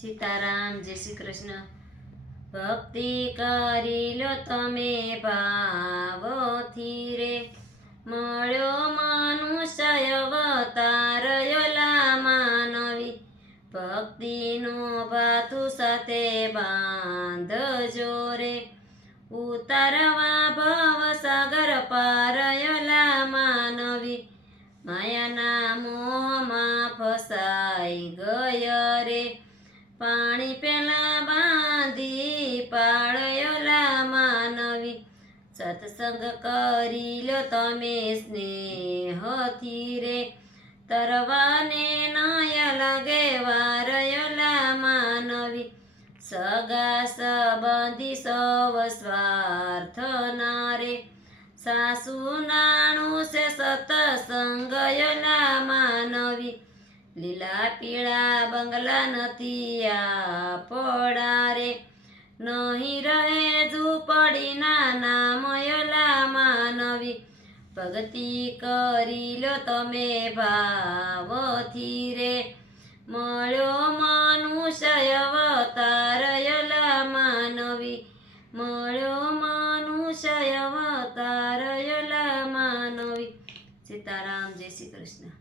સીતારામ, જય શ્રી કૃષ્ણ. ભક્તિ કરી લો તમે ભાવથી રે, મળ્યો મનુષ્ય અવતાર યોલા માનવી. ભક્તિનો ભાથું સાથે બાંધજો રે, ઉતારવા ભવ સાગર પાર યોલા માનવી. માયાના મોહમાં ફસાઈ ગય રે, પાણી પેલા બાંધી પાળયોલા માનવી. સત્સંગ કરી લો તમે સ્નેહથી રે, તરવાને નય લગે વારયોલા માનવી. સગા સંબંધી સૌ સ્વાર્થના રે, સાસુ નાણું છે સત્સંગ યોલા માનવી. લીલા પીળા બંગલા નથી આપડા રે, નહીં રહે ઝૂંપડીના નામ યોલા માનવી. ભક્તિ કરી લો તમે ભાવથી રે, મળ્યો મનુષ્ય અવતાર યોલા માનવી. મળ્યો મનુષ્ય અવતાર યોલા માનવી. સીતારામ, જય શ્રી કૃષ્ણ.